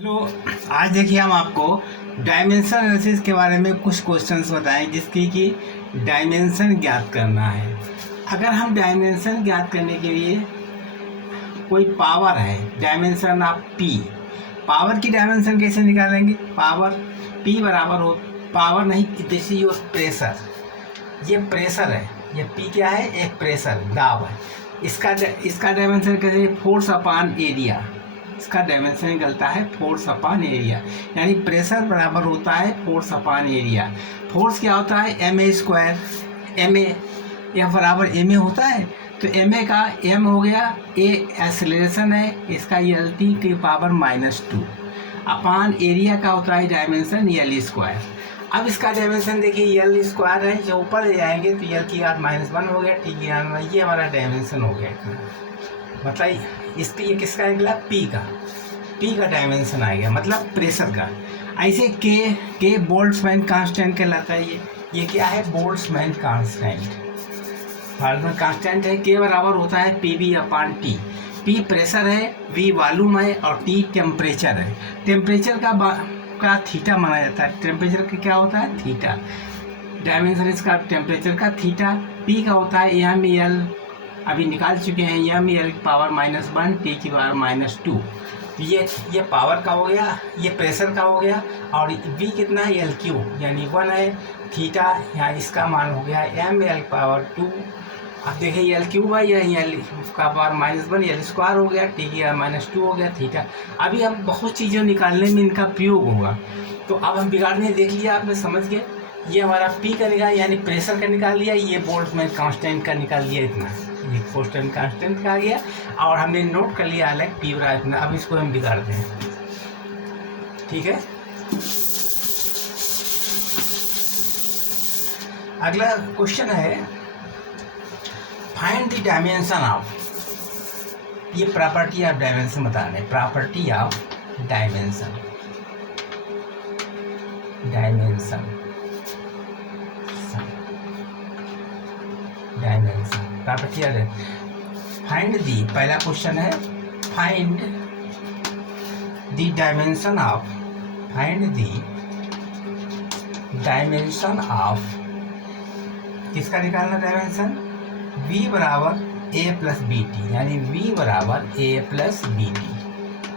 Hello. आज देखिए हम आपको डायमेंशन एनालिसिस के बारे में कुछ क्वेश्चंस बताएं जिसकी कि डायमेंशन ज्ञात करना है। अगर हम डायमेंशन ज्ञात करने के लिए कोई पावर है, डायमेंशन ऑफ पी, पावर की डायमेंशन कैसे निकालेंगे? पावर पी बराबर हो, पावर नहीं, दिस इज योर प्रेशर। ये प्रेशर है, ये पी क्या है? एक प्रेशर, दाब है। इसका डायमेंशन कैसे? Force upon area. इसका डायमेंशन निकलता है फोर्स अपॉन एरिया, यानी प्रेशर बराबर होता है फोर्स अपॉन एरिया। फोर्स क्या होता है? M A square, M A या बराबर एम ए होता है। तो एम ए का एम हो गया, ए एक्सेलरेशन है, इसका एल टी की पावर -2 अपॉन एरिया का होता है डायमेंशन एल स्क्वायर। अब इसका डायमेंशन देखिए, एल स्क्वायर है, जो ऊपर ले जाएंगे तो एल की घात -1 हो गया, टी की घात, ये हमारा डायमेंशन हो गया इतना। मतलब इसके ये किसका निकला? पी का डायमेंशन आ गया, मतलब प्रेशर का। ऐसे के बोल्ट्जमैन कांस्टेंट कहलाता है। ये क्या है? Boltzmann constant. बोल्ट्जमैन कांस्टेंट है, के बराबर होता है P V upon T. P pressure है, वी वॉल्यूम है और टी टेम्परेचर है। टेम्परेचर का थीटा माना जाता है। टेम्परेचर का क्या होता है? थीटा। डायमेंशन इसका टेम्परेचर का थीटा। पी का होता है एम एल, अभी निकाल चुके हैं, एम एल की पावर -1, टी की पावर -2। ये पावर का हो गया, ये प्रेशर का हो गया। और वी कितना है? एल क्यू, यानी 1 है। थीटा यहाँ इसका मान हो गया एम एल पावर 2। अब देखिए एल क्यू है, यह एल का पावर -1, एल स्क्वायर हो गया, टी की -2 हो गया, थीटा। अभी हम बहुत चीज़ें निकालने में इनका प्रयोग होगा, तो अब हम बिगाड़ने देख लिया आपने, समझ गए। ये हमारा पी का निकाल, यानी प्रेशर का निकाल लिया, ये बोल्ट्जमैन कांस्टेंट का निकाल लिया इतना, ये बोल्ट्जमैन कांस्टेंट का आ गया। और हमने नोट कर लिया अलग पी बराबर इतना। अब इसको हम बिगाड़ते हैं, ठीक है। अगला क्वेश्चन है, फाइंड द डायमेंशन ऑफ, ये प्रॉपर्टी ऑफ डायमेंशन बता रहे हैं। Property of dimension, property of, find the, पहला क्वेश्चन है find the dimension of, find the dimension of, किसका निकालना डायमेंशन? v बराबर a प्लस बी टी, यानी v बराबर a प्लस बी टी।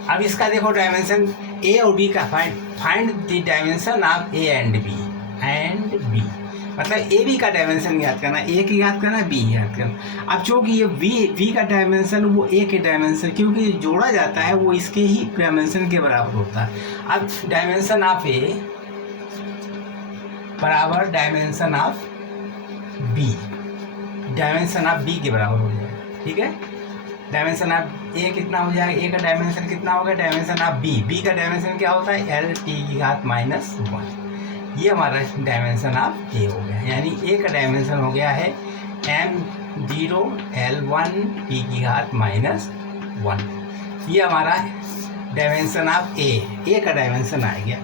अब इसका देखो डायमेंशन a और b का, find the dimension of a and b, मतलब ए बी का डायमेंशन याद करना, ए की याद करना, बी याद करना। अब चूँकि ये वी का डायमेंशन वो ए के डायमेंशन, क्योंकि जोड़ा जाता है वो इसके ही डायमेंशन के बराबर होता है। अब डायमेंशन ऑफ ए बराबर dimension of B, dimension of B के बराबर हो जाएगा, ठीक है। डायमेंशन ऑफ ए कितना हो जाएगा? ए का डायमेंशन कितना होगा? डायमेंशन ऑफ बी का डायमेंशन क्या होता है? एल टी की घात -1। ये हमारा डायमेंशन ऑफ ए हो गया, यानी ए का डायमेंशन हो गया है m0 L1 टी की घात -1। ये हमारा डायमेंशन ऑफ ए का डायमेंशन आ गया।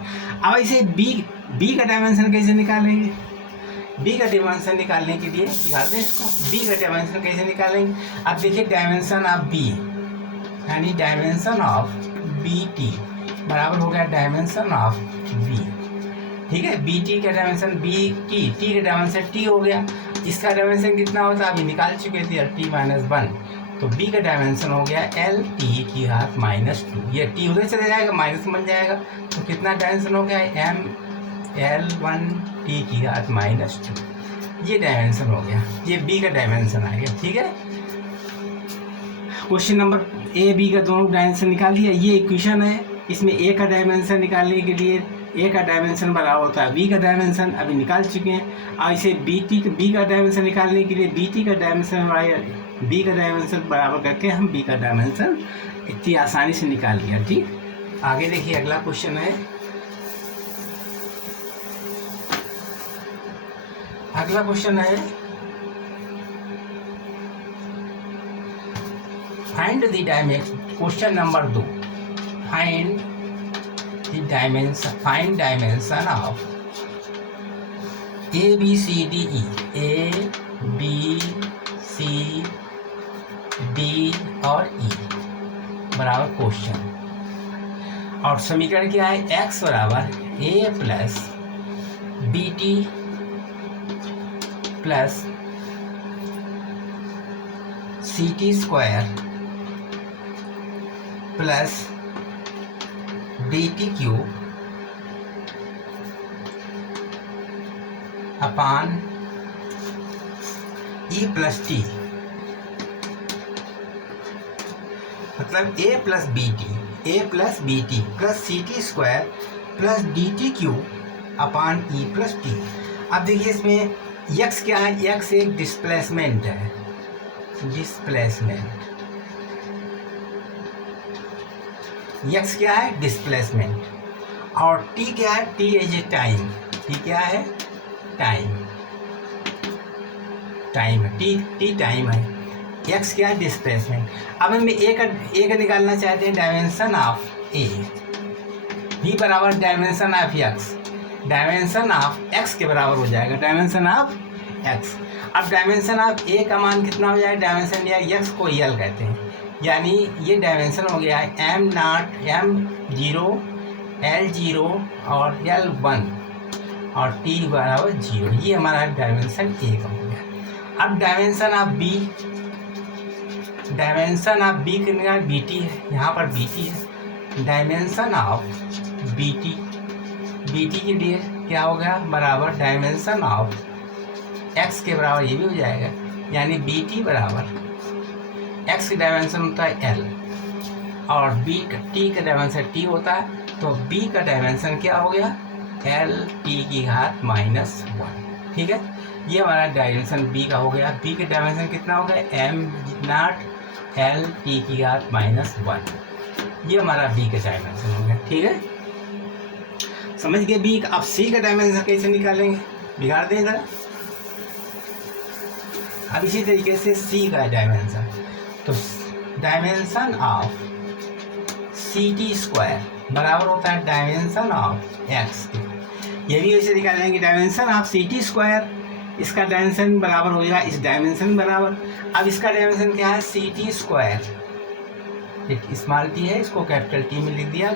अब इसे बी का डायमेंशन कैसे निकालेंगे? बी का डायमेंशन निकालने के लिए निकाल दें इसको, बी का डायमेंशन कैसे निकालेंगे? अब देखिए डायमेंशन ऑफ बी, यानी डायमेंशन ऑफ बी टी बराबर हो गया डायमेंशन ऑफ बी, ठीक है। बी टी का डायमेंशन बी टी का डायमेंशन टी हो गया। इसका डायमेंशन कितना होता है? अभी निकाल चुके थे, टी -1। तो बी का डायमेंशन हो गया एल टी की घात -2। ये टी उधर चले जाएगा, माइनस बन जाएगा, तो कितना डायमेंशन हो गया? एम L1 टी की घात -2। ये डायमेंशन हो गया, ये बी का डायमेंशन आ गया, ठीक है। क्वेश्चन नंबर ए बी का दोनों डायमेंशन निकाल दिया। ये इक्वेशन है, इसमें ए का डायमेंशन निकालने के लिए ए का डायमेंशन बराबर होता है बी का डायमेंशन, अभी निकाल चुके हैं। और इसे बी का डायमेंशन निकालने के लिए बी टी का डायमेंशन बी का डायमेंशन बराबर करके हम बी का डायमेंशन इतनी आसानी से निकाल लिया, ठीक। आगे देखिए, अगला क्वेश्चन है, अगला क्वेश्चन है find the dimension, question number 2, find the dimension, find dimension of A B C D E, A B C D और ई बराबर क्वेश्चन। और समीकरण क्या है, x बराबर a plus B T plus C T square plus D T cube upon E plus T, मतलब a plus B T plus C T square plus D T cube upon E plus T. अब देखिए इसमें x क्या है, x एक displacement है, displacement, x क्या है डिस्प्लेसमेंट, और t क्या है, t as a time, t क्या है टाइम, टाइम है, t टाइम है, x क्या है डिस्प्लेसमेंट। अब हम ए का निकालना चाहते हैं, डायमेंशन ऑफ ए, v बराबर dimension of x, dimension of x के बराबर हो जाएगा डायमेंशन ऑफ x। अब डायमेंशन ऑफ a का मान कितना हो जाएगा, डायमेंशन या x को l कहते हैं, यानी ये डायमेंशन हो गया है m0, m0, l0 और l1 और t बराबर 0, ये हमारा डायमेंशन a का हो गया। अब dimension of b, dimension of B कितना बी टी है, यहाँ पर बी टी है, डायमेंशन ऑफ बी टी के लिए क्या हो गया, बराबर डायमेंशन ऑफ एक्स के बराबर ये भी हो जाएगा, यानी बी टी बराबर एक्स की डायमेंशन होता है एल और बी टी का डायमेंशन टी होता है, तो बी का डायमेंशन क्या हो गया, एल टी की घात -1। ठीक है, ये हमारा डायमेंशन बी का हो गया। बी का डायमेंशन कितना हो गया, m0 एल टी की घात -1, ये हमारा बी का डायमेंशन हो गया। ठीक है, समझ गए बी का। अब सी का डायमेंशन कैसे निकालेंगे, बिगाड़ दें जरा। अब इसी तरीके से सी का डायमेंशन, तो dimension of C T square बराबर होता है डायमेंशन ऑफ एक्स, ये भी ऐसे निकालेंगे, dimension of C T square, इसका डायमेंशन बराबर हो जाएगा इस डायमेंशन बराबर। अब इसका डायमेंशन क्या है, C T square, small T है, इसको कैपिटल टी में लिख दिया,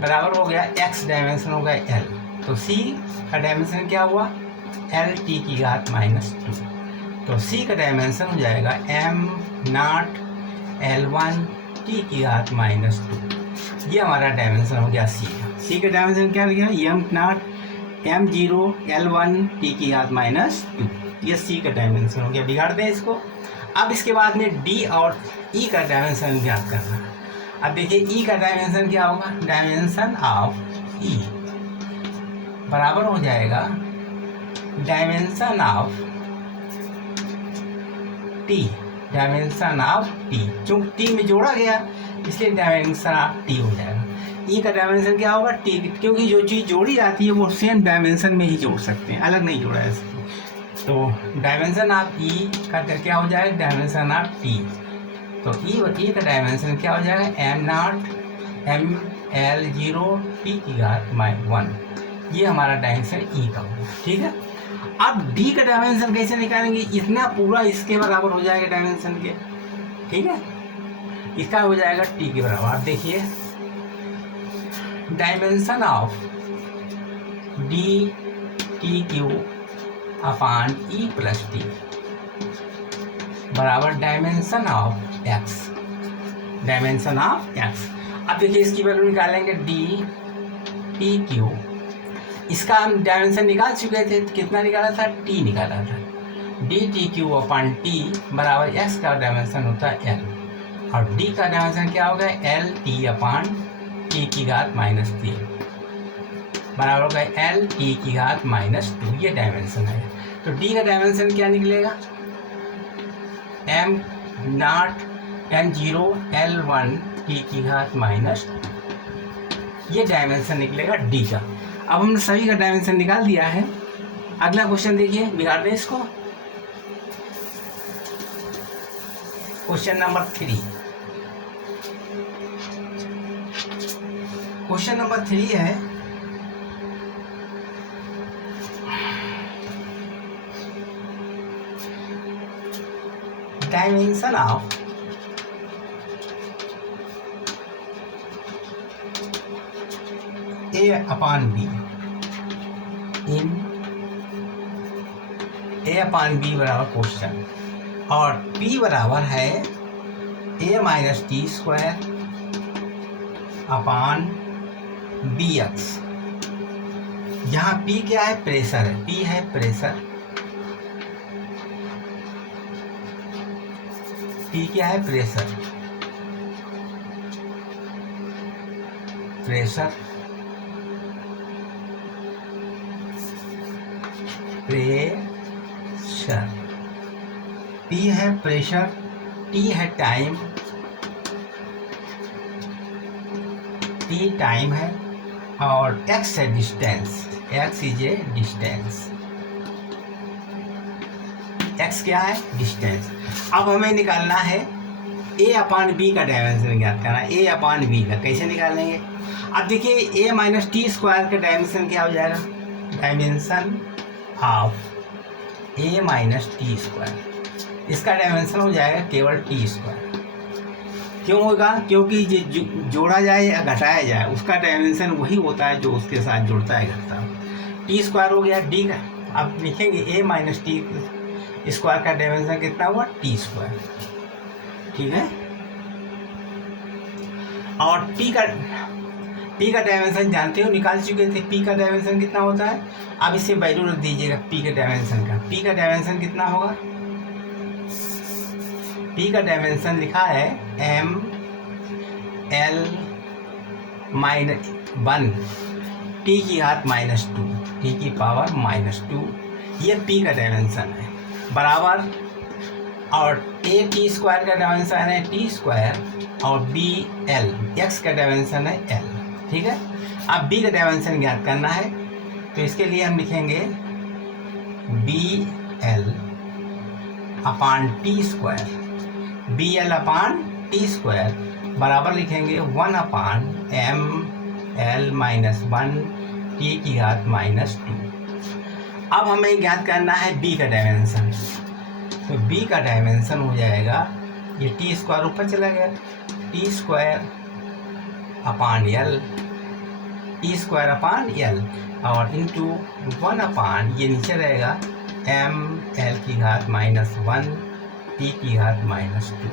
बराबर हो गया एक्स डायमेंशन हो गया एल, तो सी का डायमेंशन क्या हुआ, एल टी की घात -2, तो सी का डायमेंशन हो जाएगा m0 l1 टी की घात -2, ये हमारा डायमेंशन हो गया सी का। सी का डायमेंशन क्या हो गया, m0 m0 l1 टी की घात -2, ये सी का डायमेंशन हो गया। बिगाड़ दें इसको। अब इसके बाद में डी और ई का डायमेंशन ज्ञात करना। अब देखिए ई का डायमेंशन क्या होगा, डायमेंशन ऑफ ई बराबर हो जाएगा dimension of T, dimension of T, चूंकि टी में जोड़ा गया इसलिए डायमेंशन ऑफ टी हो जाएगा। ई का डायमेंशन क्या होगा, टी, क्योंकि जो चीज़ जोड़ी जाती है वो सेम डायमेंशन में ही जोड़ सकते हैं, अलग नहीं जोड़ा है इसको। तो डायमेंशन ऑफ ई का क्या हो जाएगा, डायमेंशन ऑफ टी, तो ई का डायमेंशन क्या हो जाएगा, m0 l0 टी की घात -1, ये हमारा डायमेंशन ई का होगा। ठीक है, अब डी का डायमेंशन कैसे निकालेंगे, इतना पूरा इसके बराबर हो जाएगा डायमेंशन के। ठीक है, इसका हो जाएगा टी के बराबर। आप देखिए dimension of D T Q upon E plus T बराबर dimension of X, dimension of X. अब देखिए इसकी वैल्यू निकालेंगे डी टी क्यू, इसका हम डायमेंशन निकाल चुके थे, कितना निकाला था, टी निकाला था, डी टी क्यू अपान टी बराबर एक्स का डायमेंशन होता है एल, और डी का डायमेंशन क्या होगा, एल टी अपान टी की घात -3 बराबर होगा एल टी की घात -2, ये डायमेंशन है। तो डी का डायमेंशन क्या निकलेगा, m0 m0 l1 टी की घात -2, ये डायमेंशन निकलेगा डी का। अब हमने सभी का डायमेंशन निकाल दिया है। अगला क्वेश्चन देखिए, बिगाड़ दें इसको। क्वेश्चन नंबर 3, क्वेश्चन नंबर 3 है dimension of A upon B in A upon B बराबर क्वेश्चन, और P बराबर है a minus T square upon B X. यहाँ P क्या है? प्रेशर है। P है प्रेशर, P क्या है? प्रेशर, प्रेशर प्रेशर P है प्रेशर, T है टाइम, T टाइम है, और X है distance, X is a distance, X क्या है? डिस्टेंस। अब हमें निकालना है A अपॉन B का डायमेंशन ज्ञात करना है। A अपॉन B का कैसे निकालेंगे? अब देखिए A माइनस टी स्क्वायर का डायमेंशन क्या हो जाएगा? Dimension of A minus T square, इसका डायमेंशन हो जाएगा केवल टी स्क्वायर। क्यों होगा? क्योंकि जो जोड़ा जाए या घटाया जाए उसका डायमेंशन वही होता है जो उसके साथ जुड़ता है घटता है। टी स्क्वायर हो गया डी का। अब लिखेंगे ए माइनस टी स्क्वायर का डायमेंशन कितना हुआ? टी स्क्वायर, ठीक है। और टी का डायमेंशन जानते हो, निकाल चुके थे। पी का डायमेंशन कितना होता है? अब इसे वैल्यू रख दीजिएगा पी के डायमेंशन का। पी का डायमेंशन कितना होगा? पी का डायमेंशन लिखा है एम एल माइनस 1 टी की घात माइनस 2 टी की पावर माइनस 2, ये पी का डायमेंशन है बराबर। और ए टी स्क्वायर का डायमेंशन है टी स्क्वायर, और बी एल एक्स का डायमेंशन है एल, ठीक है। अब बी का डायमेंशन ज्ञात करना है, तो इसके लिए हम लिखेंगे बी एल अपान टी स्क्वायर, बी एल अपान टी स्क्वायर बराबर लिखेंगे 1 अपान एम एल माइनस 1 टी की घात माइनस 2। अब हमें ज्ञात करना है बी का डायमेंशन, तो बी का डायमेंशन हो जाएगा, ये टी स्क्वायर ऊपर चला गया, T square upon L, T square upon L, और इंटू 1 अपान ये नीचे रहेगा एम एल की घात माइनस 1 टी की घात माइनस 2,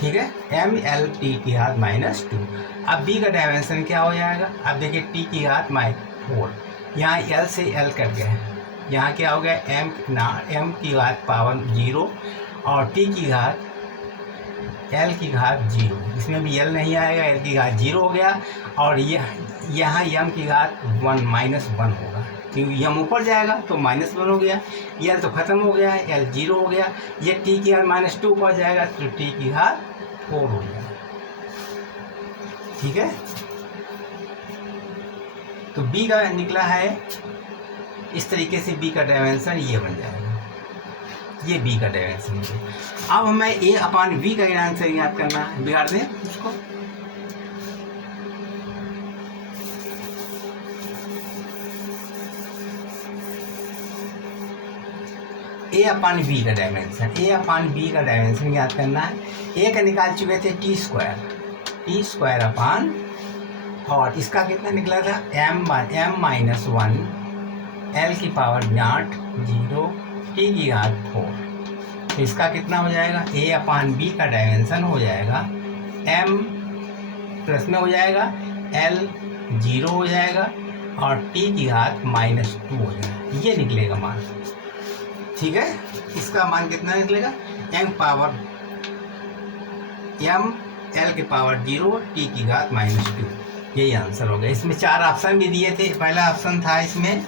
ठीक है। एम एल टी की घात माइनस 2। अब बी का डायमेंशन क्या हो जाएगा? अब देखिए टी की घात -4, यहाँ एल से एल कट गया, यहाँ क्या हो गया? एम की घात पावर 0 और टी की घात एल की घात 0, इसमें भी एल नहीं आएगा, एल की घात 0 हो गया, और यहाँ एम की घात 1 माइनस 1 होगा, क्योंकि एम ऊपर जाएगा तो माइनस 1 हो गया, एल तो खत्म हो गया है, एल 0 हो गया, ये टी की घात माइनस 2 ऊपर जाएगा तो टी की घात 4 हो जाएगा, ठीक है। तो बी का निकला है इस तरीके से, बी का डायमेंशन ये बन जाएगा, ये बी का डायमेंशन है। अब हमें ए अपान वी का आंसर याद करना है, बिगाड़ दें उसको। ए अपान बी का डायमेंशन, ए अपान बी का डायमेंशन याद करना है। ए का निकाल चुके थे टी स्क्वायर अपान, और इसका कितना निकला था? एम माइनस 1 एल की पावर 0 टी की घात 4, तो इसका कितना हो जाएगा? ए अपान बी का डायमेंशन हो जाएगा एम प्लस में हो जाएगा, एल 0 हो जाएगा, और टी की घात -2 हो जाएगा, ये निकलेगा मान, ठीक है। इसका मान कितना निकलेगा? एम एल के पावर 0 टी की घात -2, यही आंसर हो गया। इसमें 4 ऑप्शन भी दिए थे, पहला ऑप्शन था, इसमें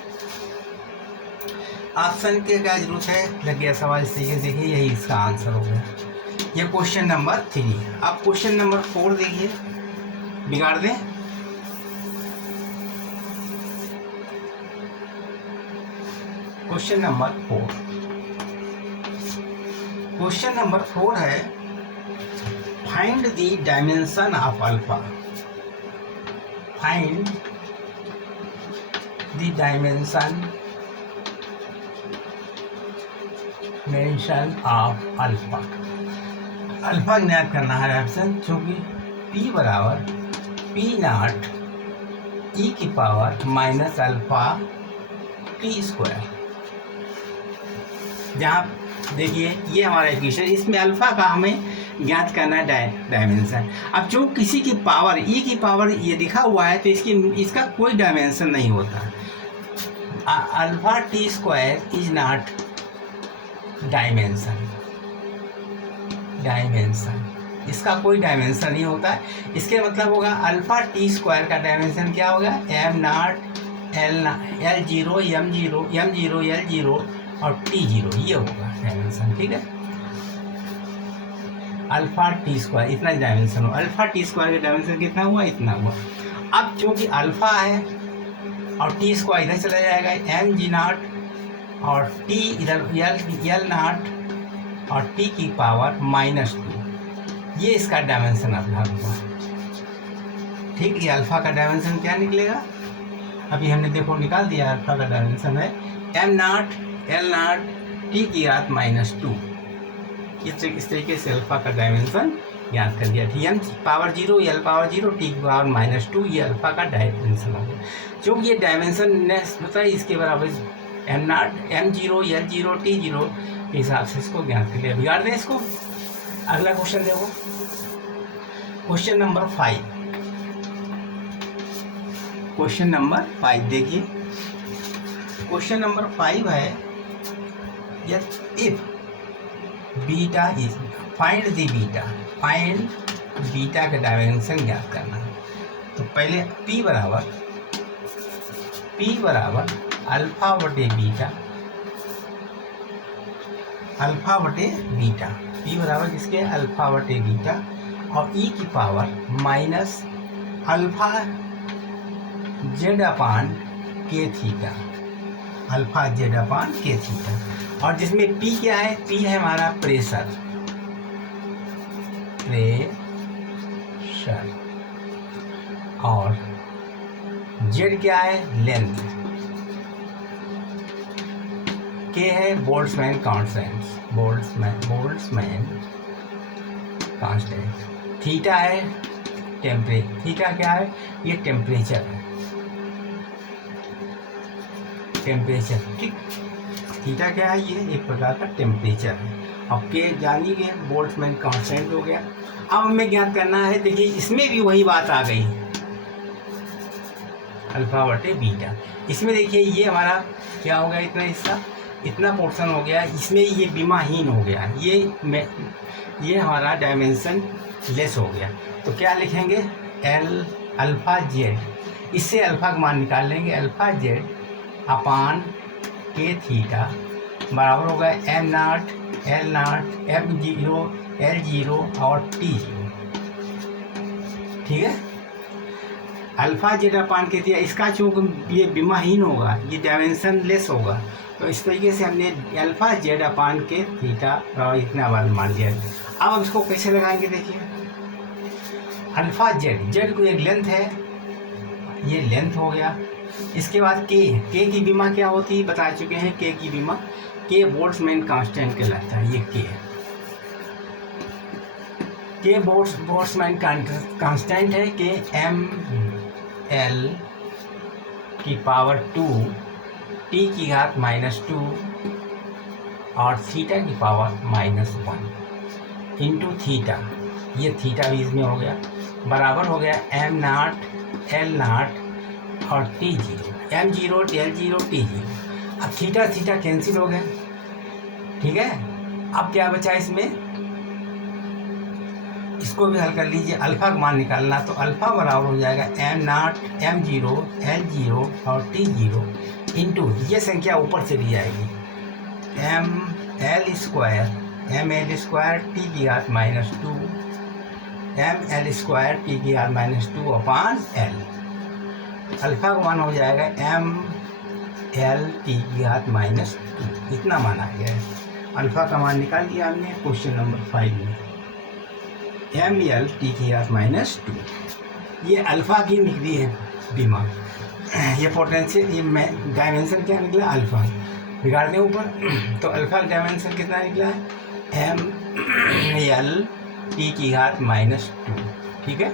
ऑप्शन के क्या जरूरत है, लग गया सवाल इस तरीके से, देखिए यही इसका आंसर हो गया। ये क्वेश्चन नंबर 3। अब क्वेश्चन नंबर 4 देखिए, बिगाड़ दें। क्वेश्चन नंबर 4, क्वेश्चन नंबर 4 है find the dimension of alpha, find the dimension of alpha. Alpha ज्ञात करना है ऑप्शन, चूँकि P बराबर P0 ई की power minus alpha T square. जहाँ देखिए ये हमारा इक्वेशन, इसमें अल्फा का हमें ज्ञात करना है डायमेंशन। अब जो किसी की पावर ई की पावर ये लिखा हुआ है तो इसका कोई डायमेंशन नहीं होता। Alpha T square is not dimension, इसका कोई डायमेंशन नहीं होता है। इसके मतलब होगा अल्फा टी स्क्वायर का डायमेंशन क्या होगा, M naught L zero M zero L zero और टी जीरो, ये होगा डायमेंशन। ठीक है, अल्फा टी स्क्वायर इतना डायमेंशन हो, अल्फा टी स्क्वायर का डायमेंशन कितना हुआ, इतना हुआ। अब चूंकि अल्फा है और टी स्क्वायर इधर चला जाएगा, एम जी नॉट और टी इधर एल नॉट और टी की पावर -2, ये इसका डायमेंशन अल्फा हुआ। ठीक, ये अल्फा का डायमेंशन क्या निकलेगा, अभी हमने देखो निकाल दिया। अल्फा का डायमेंशन है M naught L not T की घात -2। इस तरीके से अल्फा का डायमेंशन याद कर दिया। M power 0 L power 0 T की पावर -2, ये अल्फा का डायमेंशन हो गया। जो ये डायमेंशन होता है इसके बराबर M naught M zero L zero T zero के हिसाब से इसको ज्ञात कर लिया। बिगाड़ दें इसको। अगला क्वेश्चन देखो, क्वेश्चन नंबर 5। क्वेश्चन नंबर 5 देखिए, क्वेश्चन नंबर 5 है if beta is find the beta का डायमेंशन ज्ञात करना है। तो पहले P बराबर अल्फा बटे बीटा, P बराबर किसके, अल्फा बटे बीटा और E की power minus alpha z upon के थीटा, अल्फा जेड अपान के थीटा। और जिसमें P क्या है, P है हमारा प्रेशर और Z क्या है, लेंथ, K है बोल्ट्जमैन कांस्टेंट, थीटा है थीटा क्या है, ये टेम्परेचर है, ठीक। थीटा क्या है, ये एक प्रकार का टेम्परेचर है। अब के जानी गए, बोल्ट्जमैन कांस्टेंट हो गया। अब हमें ज्ञात करना है, देखिए इसमें भी वही बात आ गई, अल्फा बटे बीटा। इसमें देखिए ये हमारा क्या हो गया, इतना हिस्सा, इतना पोर्शन हो गया, इसमें ये बीमाहीन हो गया, ये हमारा डायमेंशन लेस हो गया। तो क्या लिखेंगे, एल अल्फा जेड, इससे अल्फा का मान निकाल लेंगे, अल्फा जेड अपान के थीटा बराबर होगा M naught L naught M zero L zero और टी जीरो। ठीक है, अल्फा जेड अपान के थीटा, इसका चूँकि ये बीमाहीन होगा, ये डायमेंशन लेस होगा, तो इस तरीके से हमने अल्फा जेड अपान के थीटा इतना बार मान दिया। अब इसको कैसे लगाएंगे, देखिए अल्फा जेड को एक लेंथ है, ये लेंथ हो गया। इसके बाद के की बीमा क्या होती है, बता चुके हैं, के की बीमा, के बोल्ट्जमैन कांस्टेंट कहलाता है, ये के बोल्ट्जमैन कांस्टेंट है, के एम एल की पावर 2 टी की घात -2 और थीटा की पावर -1 इंटू थीटा, ये थीटा भी इसमें हो गया, बराबर हो गया एम नॉट एल नॉट और T zero, M zero L zero T zero. अब थीटा कैंसिल हो गए, ठीक है। अब क्या बचा इसमें, इसको भी हल कर लीजिए, अल्फा का मान निकालना, तो अल्फा बराबर हो जाएगा M naught M zero L zero और टी जीरो इंटू, ये संख्या ऊपर चली जाएगी, एम एल स्क्वायर टी की घात -2 एम एल स्क्वायर टी की घात -2 अपान एल। अल्फा का मान हो जाएगा एम एल टी की घात -2, इतना मान आ गया है। अल्फा का मान निकाल दिया हमने क्वेश्चन नंबर 5 में, एम एल टी की घात -2, ये अल्फा की निकली है बीमा, ये पोटेंशियल, ये डायमेंशन क्या निकला, अल्फा। बिगाड़ दें ऊपर, तो अल्फा का डायमेंशन कितना निकला है, एम एल टी की घात -2, ठीक है।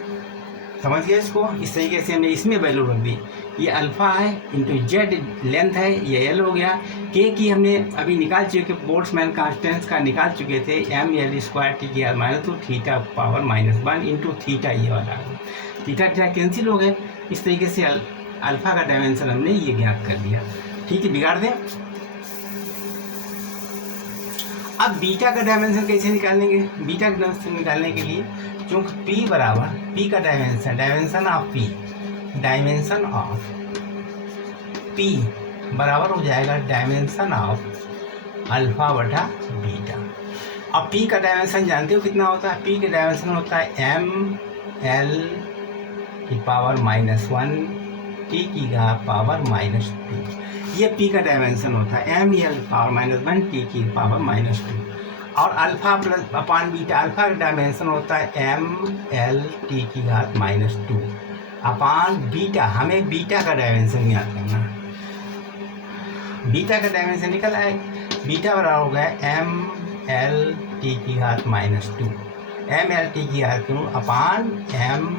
समझ गए इसको? इस तरीके से हमने इसमें वैल्यू रख दी। ये अल्फ़ा है इंटू जेड लेंथ है, ये एल हो गया। के की हमने अभी निकाल चुके, बोल्ट्जमैन कांस्टेंट का निकाल चुके थे, एम एल स्क्वायर टी की minus two theta power -1 into theta, ये वाला थीटा थीटा कैंसिल हो गए। इस तरीके से अल्फ़ा का डायमेंशन हमने ये ज्ञात कर दिया। ठीक है, बिगाड़ दें। अब बीटा का डायमेंशन कैसे निकालेंगे? बीटा का डायमेंशन निकालने के लिए चूँकि पी बराबर, पी का डायमेंशन ऑफ पी बराबर हो जाएगा डायमेंशन ऑफ अल्फ़ा बटा बीटा। अब पी का डायमेंशन जानते हो कितना होता है? पी का डायमेंशन होता है एम एल की पावर -1 टी की पावर -2। ये पी का डायमेंशन होता है, एम एल पावर -1 टी की पावर -2। और अल्फ़ा प्लस अपान बीटा, अल्फ़ा का डायमेंशन होता है एम एल टी की घात -2 अपान बीटा। हमें बीटा का डायमेंशन याद करना है। बीटा का डायमेंशन निकल आए, बीटा बराबर हो गया एम एल टी की घात -2, एम एल टी की घात 2 अपान एम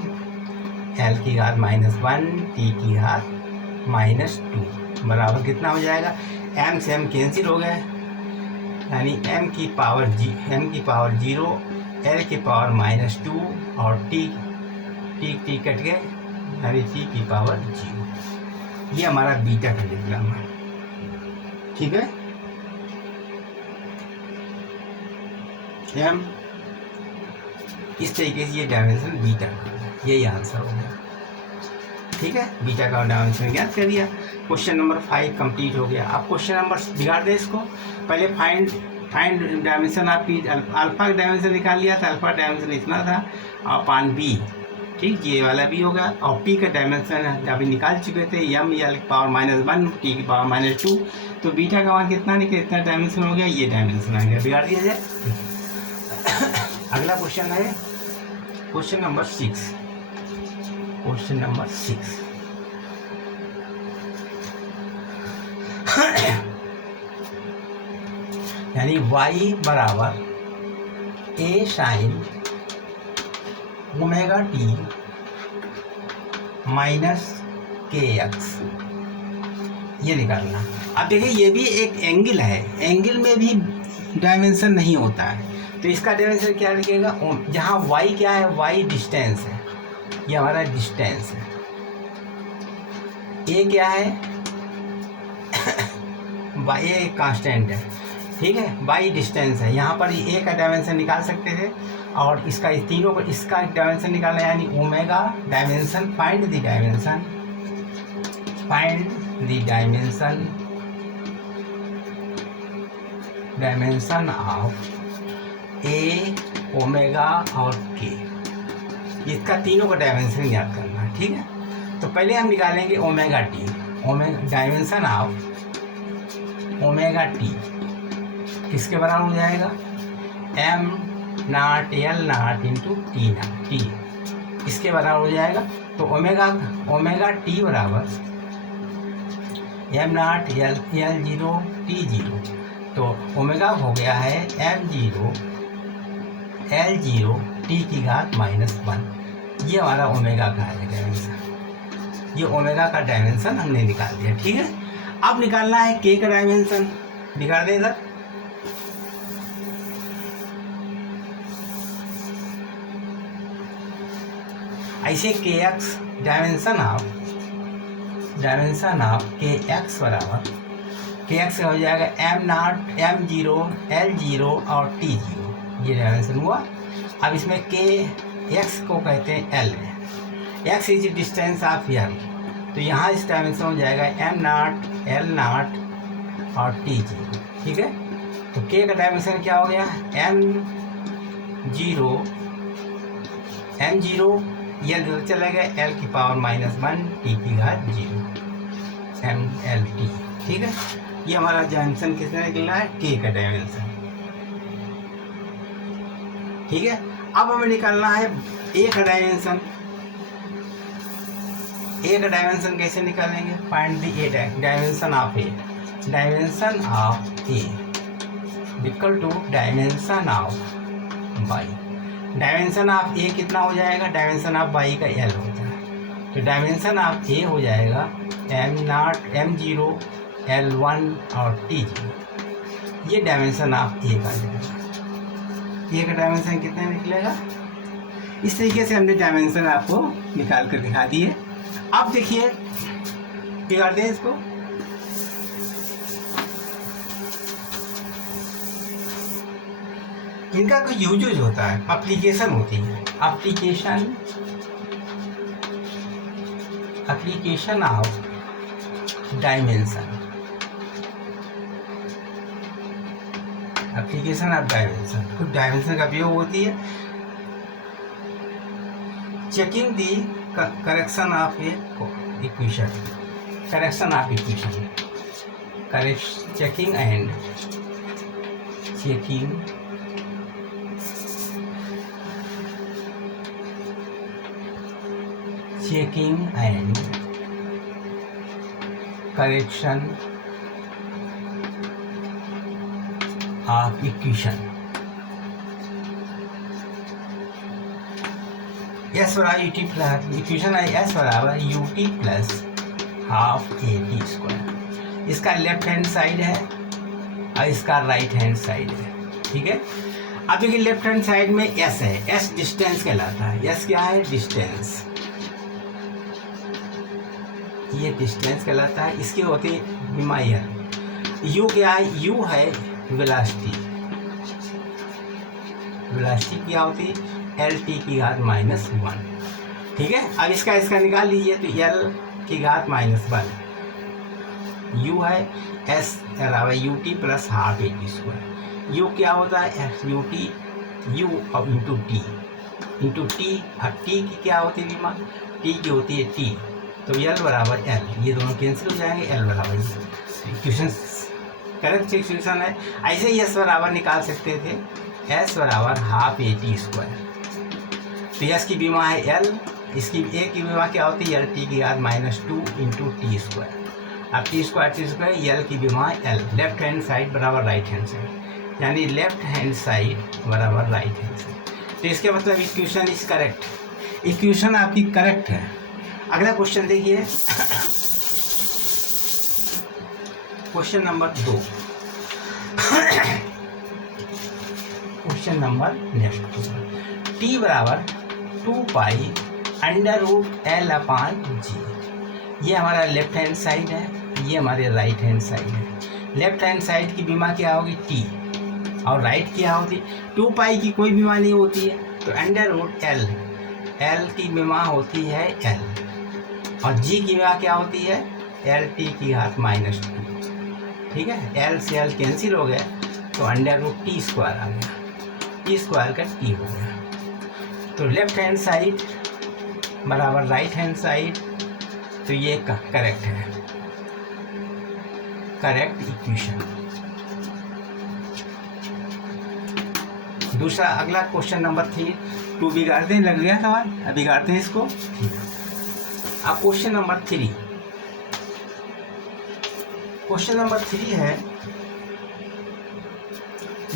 एल की घात -1 टी की घात -2 बराबर कितना हो जाएगा? एम से एम कैंसिल हो गए, यानी m की पावर 0, l की पावर -2 और t कट गए, यानी t की पावर 0। ये हमारा बीटा का डिग्राम है। ठीक है, m इस तरीके से ये डायमेंशन बीटा का, यही आंसर हो गया। ठीक है, बीटा का डायमेंशन ज्ञात कर दिया। क्वेश्चन नंबर 5 कंप्लीट हो गया। अब क्वेश्चन नंबर बिगाड़ दे इसको। पहले find dimension of P, alpha का डायमेंशन निकाल लिया था, अल्फा डायमेंशन इतना था अपान बी। ठीक, ये वाला भी होगा। और पी का डायमेंशन अभी निकाल चुके थे, एम एल की पावर -1 टी की पावर -2। तो बीटा का मान कितना निकला? इतना डायमेंशन हो गया, ये डायमेंशन आ गया। बिगाड़ दिया जाए। अगला क्वेश्चन है क्वेश्चन नंबर 6। क्वेश्चन नंबर 6 यानी y बराबर a sine omega T minus के एक्स, ये निकालना। अब देखिए, ये भी एक एंगल है, एंगल में भी डायमेंशन नहीं होता है, तो इसका डायमेंशन क्या लिखेगा? जहाँ y क्या है? y डिस्टेंस है, ये हमारा डिस्टेंस है। a क्या है? ये कांस्टेंट है। ठीक है, y डिस्टेंस है। यहाँ पर a का डायमेंशन निकाल सकते थे, और इसका तीनों को इसका डायमेंशन निकालना है, यानी omega dimension, find the dimension of a, omega और k। इसका तीनों का डायमेंशन याद करना है। ठीक है, तो पहले हम निकालेंगे omega T, dimension of omega T किसके बराबर हो जाएगा? M naught L not into T not, T इसके बराबर हो जाएगा। तो ओमेगा टी बराबर एम नॉट एल 0 टी 0। तो ओमेगा हो गया है एम 0 एल 0 टी की घात -1। ये हमारा ओमेगा का है डायमेंशन। ये ओमेगा का डायमेंशन हमने निकाल दिया। ठीक है, अब निकालना है के का डायमेंशन। निकाल दे इधर। ऐसे के एक्स डायमेंशन ऑफ के एक्स बराबर, के एक्स हो जाएगा एम नॉट एम 0 एल 0 और टी 0। ये डायमेंशन हुआ। अब इसमें के एक्स को कहते हैं एल है, x is distance of L. तो यहाँ इस डायमेंशन हो जाएगा एम नॉट एल नॉट और टी 0। ठीक है, तो के का डायमेंशन क्या हो गया? एम 0 ये चला गया, एल की पावर -1 टी की घात 0 एम एल टी। ठीक है, ये हमारा डायमेंशन कितना निकलना है? के का डायमेंशन। ठीक है, अब हमें निकालना है ए का डायमेंशन। ए का डायमेंशन कैसे निकालेंगे? Find the A dimension of A. Dimension of A equal to dimension of Y. Dimension of A कितना हो जाएगा? डायमेंशन ऑफ वाई का एल होता है। तो डायमेंशन ऑफ ए हो जाएगा m0, m0, L1 और T0। ये डायमेंशन ऑफ ए का जाएगा। ए का डायमेंशन कितना निकलेगा? इस तरीके से हमने डायमेंशन आपको निकाल कर दिखा दिए। अब देखिए बिगाड़ दें इसको। इनका कोई यूजेज होता है, एप्लीकेशन होती है। Application of dimension. Application of dimension, कुछ डायमेंशन का उपयोग होती है। Checking the correction of A equation, correction of equation, checking and correction of equation। S बराबर ut प्लस इक्वेशन है S बराबर ut plus half A T square. इसका left hand side है और इसका राइट हैंड साइड है। ठीक है, अब देखिए लेफ्ट हैंड साइड में S है, S डिस्टेंस कहलाता है। S क्या है? डिस्टेंस। ये डिस्टेंस कहलाता है। इसकी होती है विमायर। U क्या है? U है वेलोसिटी। वेलोसिटी क्या होती है? LT की घात -1। ठीक है, अब इसका निकाल लीजिए तो L की घात -1। U है S बराबर ut plus half A T square. U क्या होता है? ut U और इंटू टी। अब T की क्या होती है विमा? T की होती है T, तो L बराबर L, ये दोनों कैंसिल हो जाएंगे। L बराबर इक्वेशन करेक्ट इक्वेशन है। ऐसे ही S बराबर निकाल सकते थे, S बराबर हाफ ए टी स्क्वायर। तो S की विमा है L, इसकी A की विमा क्या होती है? LT की घात -2 इंटू टी स्क्वायर। अब टी स्क्वायर L की विमा है L। लेफ्ट हैंड साइड बराबर राइट हैंड साइड, यानी लेफ्ट हैंड साइड बराबर राइट हैंड साइड। तो इसके मतलब इक्वेशन इज करेक्ट। इक्वेशन आपकी करेक्ट है। अगला क्वेश्चन देखिए, question number 2। Question number next, T बराबर 2 पाई √L/G। ये हमारा लेफ्ट हैंड साइड है, ये हमारे राइट हैंड साइड है। लेफ्ट हैंड साइड की बीमा क्या होगी? टी, और राइट क्या होती? 2 पाई की कोई बीमा नहीं होती है, तो √L, L की बीमा होती है L, और G की बीमा क्या होती है? LT की घात -2। ठीक है, L से L कैंसिल हो गया, तो √T स्क्वायर आ गया। T स्क्वायर का T हो गया। तो लेफ्ट हैंड साइड बराबर राइट हैंड साइड, तो ये करेक्ट है, करेक्ट इक्वेशन। दूसरा अगला क्वेश्चन नंबर 3, 2 बिगाड़ते हैं, लग गया सवाल, अब बिगाड़ते हैं इसको। अब क्वेश्चन नंबर 3, क्वेश्चन नंबर 3 है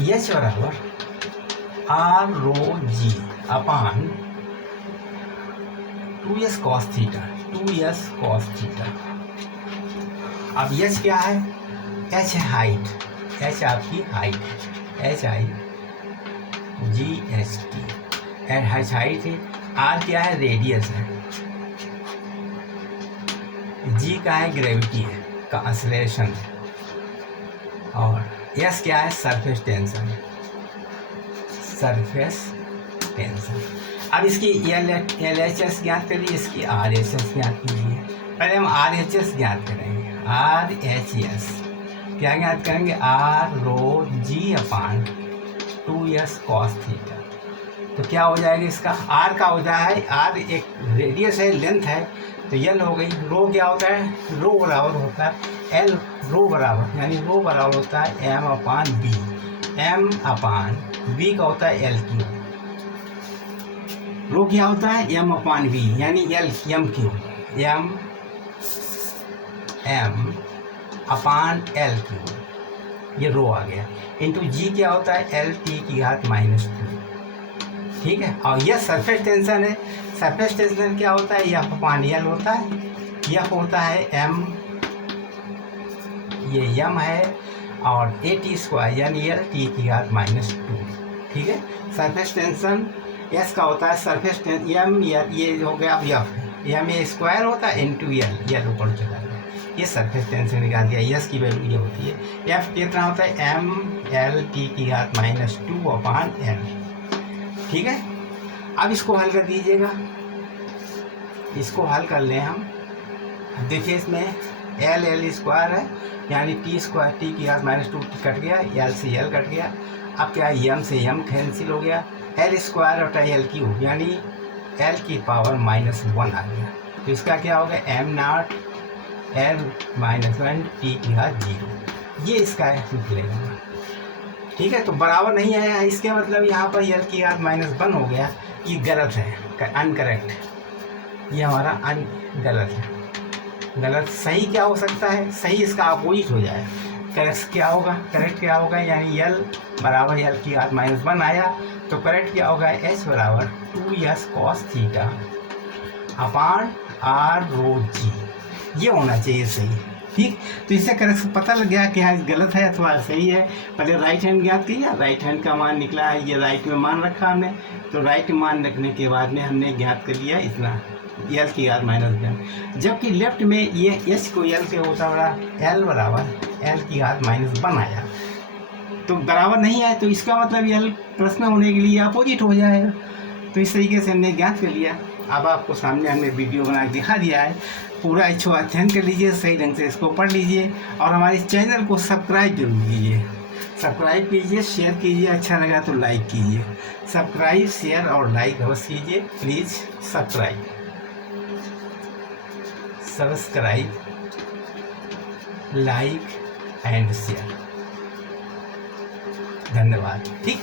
H बराबर ROG अपान 2s cos theta, 2s cos theta. अब H क्या है? H है हाइट, H आपकी हाइट है, HIGHT, H हाइट है। R क्या है? रेडियस है। G का है ग्रेविटी है, का एक्सेलरेशन है, और S क्या है? Surface tension, surface tension. अब इसकी LHS ज्ञात करिए, इसकी RHS ज्ञात कीजिए। पहले हम RHS ज्ञात करेंगे। RHS क्या ज्ञात करेंगे? ROG अपान 2s cos थीटा। तो क्या हो जाएगा इसका? R का हो जाएगा, R एक रेडियस है, लेंथ है, तो L हो गई। रो क्या होता है? रो बराबर होता है L, रो बराबर यानी रो बराबर होता है M/B। M/B का होता है L3। रो क्या होता है? M/B यानी M/L, M/L3, ये रो आ गया। इंटू G क्या होता है? LT की घात -2। ठीक है, और यह सरफेस टेंशन है। सरफेस टेंशन क्या होता है, एफ अपान एल होता है। एफ होता है एम, ये एम है, और ए टी स्क्वायर यानी एल टी की घात -2। ठीक है। सरफेस टेंशन एस का होता है सरफेस टेंशन एम, ये हो गया अब एफ, एम ए स्क्वायर होता है इन टू एल ऊपर चला गया, ये सरफेस टेंशन निकाल दिया। एस की वैल्यू ये होती है। एफ कितना होता है एम एल टी की घात -2 अपान एल। ठीक है। अब इसको हल कर दीजिएगा, इसको हल कर लें हम। देखिए इसमें एल स्क्वायर है यानी टी स्क्वायर, टी की घात -2 कट गया, एल से एल कट गया। अब क्या एम से एम कैंसिल हो गया, एल स्क्वायर और एल क्यूब यानी एल की पावर -1 आ गया। तो इसका क्या होगा एम नॉट एल -1 टी की घात 0, ये इसका निकलेगा। ठीक है। तो बराबर नहीं आया, इसके मतलब यहाँ पर एल की घात -1 हो गया, ये गलत है, अनकरेक्ट, ये हमारा गलत है। गलत सही क्या हो सकता है, सही इसका अपोजिट हो जाए। करेक्ट क्या होगा, करेक्ट क्या होगा यानी एल बराबर एल की घात -1 आया, तो करेक्ट क्या होगा एच बराबर 2s cos theta upon R rho G, ये होना चाहिए सही। ठीक। तो इससे करेक्ट पता लग गया कि हाँ गलत है अथवा सही है। पहले राइट हैंड ज्ञात किया, राइट हैंड का मान निकला है, ये राइट में मान रखा हमने, तो राइट मान रखने के बाद में हमने ज्ञात कर लिया इतना एल की घात -1, जबकि लेफ्ट में ये एच को एल से होता बड़ा एल बराबर एल की घात -1 आया, तो बराबर नहीं आया, तो इसका मतलब एल प्लस में होने के लिए अपोजिट हो जाएगा। तो इस तरीके से हमने ज्ञात कर लिया। अब आपको सामने हमने वीडियो बना के दिखा दिया है, पूरा इच्छो अध्ययन कर लीजिए, सही ढंग से इसको पढ़ लीजिए और हमारे चैनल को सब्सक्राइब जरूर कीजिए। सब्सक्राइब कीजिए, शेयर कीजिए, अच्छा लगा तो लाइक कीजिए। सब्सक्राइब, शेयर और लाइक अवश्य कीजिए, please subscribe, like and share. धन्यवाद। ठीक।